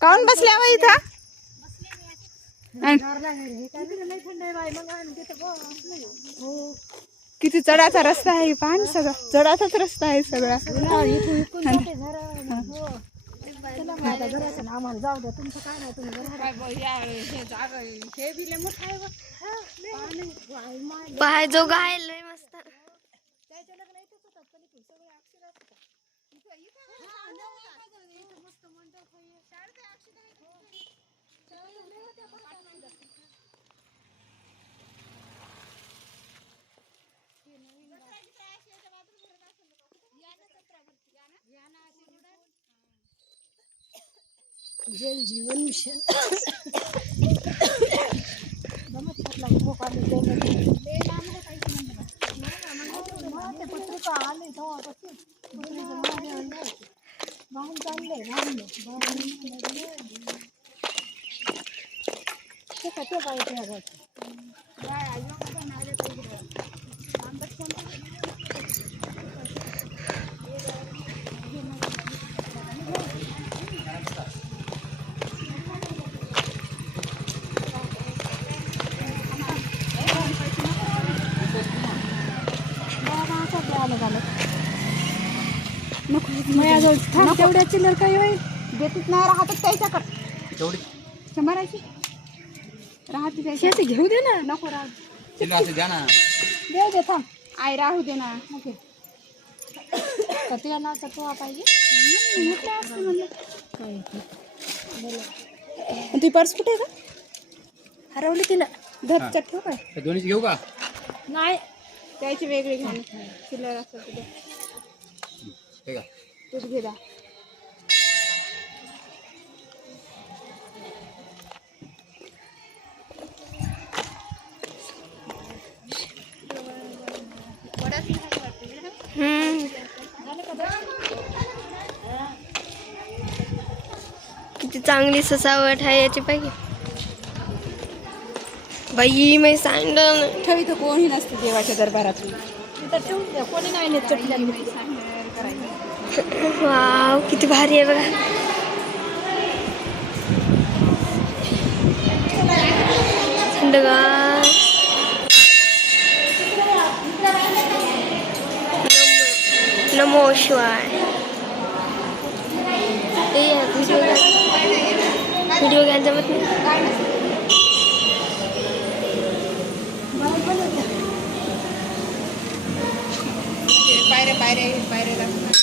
काऊन बसल्या इथं? हे बाई. हो किती चढाचा रस्ता आहे पहा ना सगळा. चढाचाच रस्ता आहे सगळा. तुला इथून इकडून जल जीवन मिशन ते पत्रिका आले तेव्हापासून वाहून चाललंय वाहून ते का ते काय ते आगायचं. बाबा असं द्यायला झालं. माझ्याजवळ थांब तेवढ्या चिल्लर काही होईल देतीच नाही राहतच त्याच्याकडे. शंभराची राहते त्याच्या शेती घेऊ दे ना. नको राहू. द्या ना. देऊ दे थांब. आई राहू दे ना. का तुला नाचा तो पाहिजे. म्हटलं असं म्हणलं ते. पर्स कुठे आहे का हरवली तिला. घरच्यात ठेव काय? दोन्हीची घेऊ का? नाही. त्याची वेगळी घाल चिल्लर असं हे का तूच हम्म. किती चांगली सजावट आहे याची पाहिजे बाई मी सांगलं. ठेव इथं कोणी नसते देवाच्या दरबारात. कोणी नाही नेत चटल्या वाव किती भारी आहे बघा थंडगार नमो- नमो शिवाय ए, व्हिडिओ घ्या- व्हिडिओ घ्यायला जमत नाही पायऱ्या पायऱ्या पायऱ्या दाखव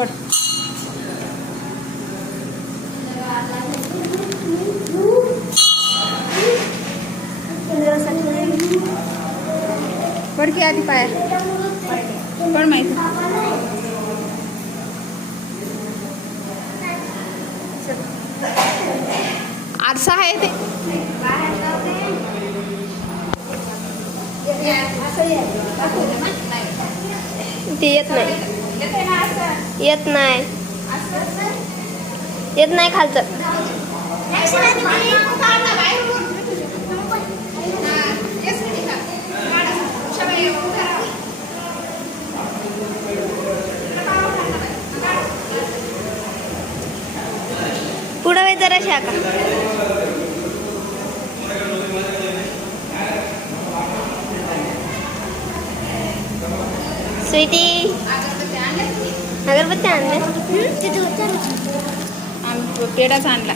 पट. पड की आधी पाया. पड माहिती? आरसा आहे ते. ते येत नाही. येत नाही. येत नाही खालचं. पुढं वे जरा शाखा स्वीटी. అగరబత్తి అండి తేడా సాన్లా